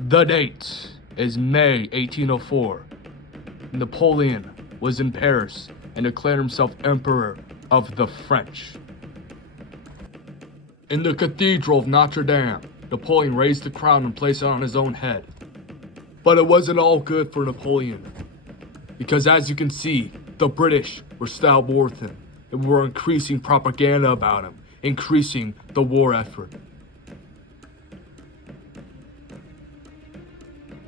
The date is May 1804. Napoleon was in Paris and declared himself Emperor of the French. In the Cathedral of Notre Dame, Napoleon raised the crown and placed it on his own head. But it wasn't all good for Napoleon, because as you can see, the British were still with him and were increasing propaganda about him, increasing the war effort.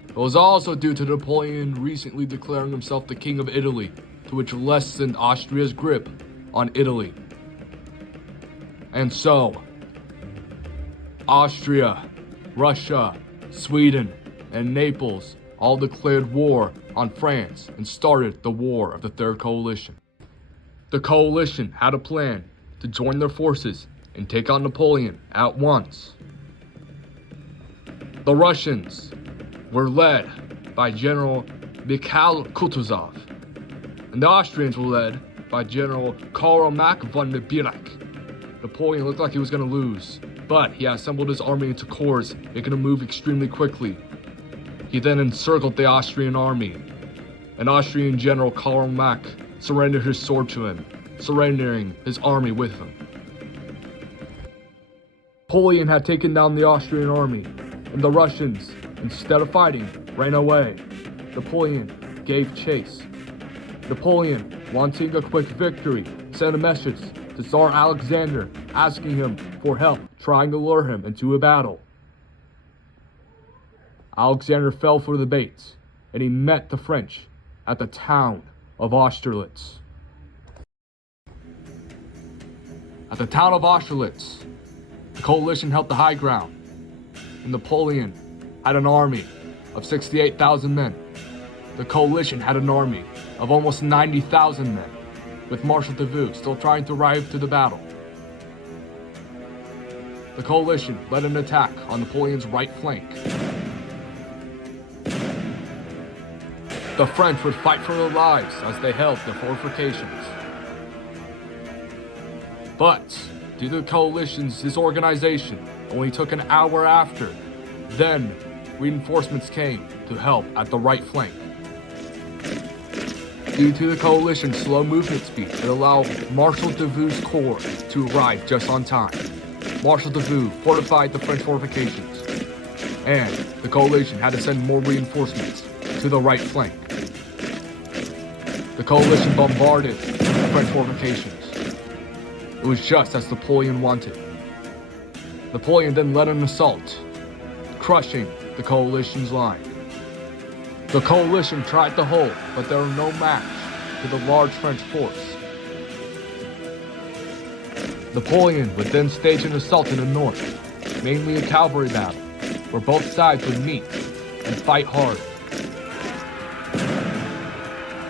It was also due to Napoleon recently declaring himself the King of Italy, to which lessened Austria's grip on Italy. And so, Austria, Russia, Sweden, and Naples all declared war on France and started the War of the Third Coalition. The coalition had a plan to join their forces and take on Napoleon at once. The Russians were led by General Mikhail Kutuzov, and the Austrians were led by General Karl Mack von Nebelak. Napoleon looked like he was going to lose, but he assembled his army into corps, making a move extremely quickly. He then encircled the Austrian army, and Austrian General Karl Mack surrendered his sword to him, surrendering his army with him. Napoleon had taken down the Austrian army, and the Russians, instead of fighting, ran away. Napoleon gave chase. Napoleon, wanting a quick victory, sent a message to Tsar Alexander asking him for help, trying to lure him into a battle. Alexander fell for the bait, and he met the French at the town of Austerlitz. At the town of Austerlitz, the coalition held the high ground, and Napoleon had an army of 68,000 men. The coalition had an army of almost 90,000 men, with Marshal Davout still trying to arrive to the battle. The coalition led an attack on Napoleon's right flank. The French would fight for their lives as they held the fortifications. But, due to the coalition's disorganization, only took an hour after. Then, reinforcements came to help at the right flank. Due to the coalition's slow movement speed, it allowed Marshal Davout's corps to arrive just on time. Marshal Davout fortified the French fortifications, and the coalition had to send more reinforcements to the right flank. The coalition bombarded the French fortifications. It was just as Napoleon wanted. Napoleon then led an assault, crushing the coalition's line. The coalition tried to hold, but they were no match to the large French force. Napoleon would then stage an assault in the north, mainly a cavalry battle, where both sides would meet and fight hard.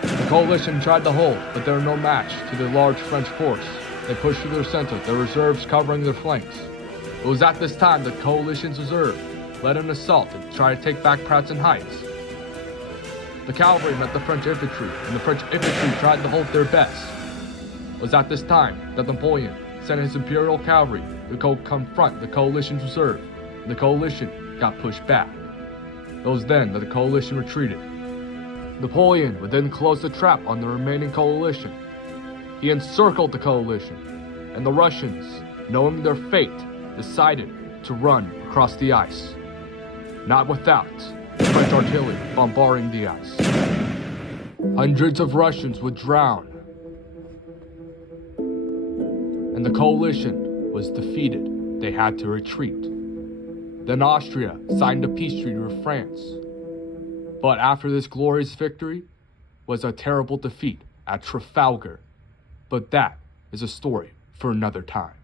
The coalition tried to hold, but they were no match to the large French force. They pushed to their center, their reserves covering their flanks. It was at this time that the coalition's reserve led an assault to try to take back Pratzen Heights. The cavalry met the French infantry, and the French infantry tried to hold their best. It was at this time that Napoleon sent his imperial cavalry to go confront the coalition's reserve, and the coalition got pushed back. It was then that the coalition retreated. Napoleon would then close the trap on the remaining coalition. He encircled the coalition, and the Russians, knowing their fate, decided to run across the ice. Not without the French artillery bombarding the ice. Hundreds of Russians would drown, and the coalition was defeated. They had to retreat. Then Austria signed a peace treaty with France. But after this glorious victory was a terrible defeat at Trafalgar. But that is a story for another time.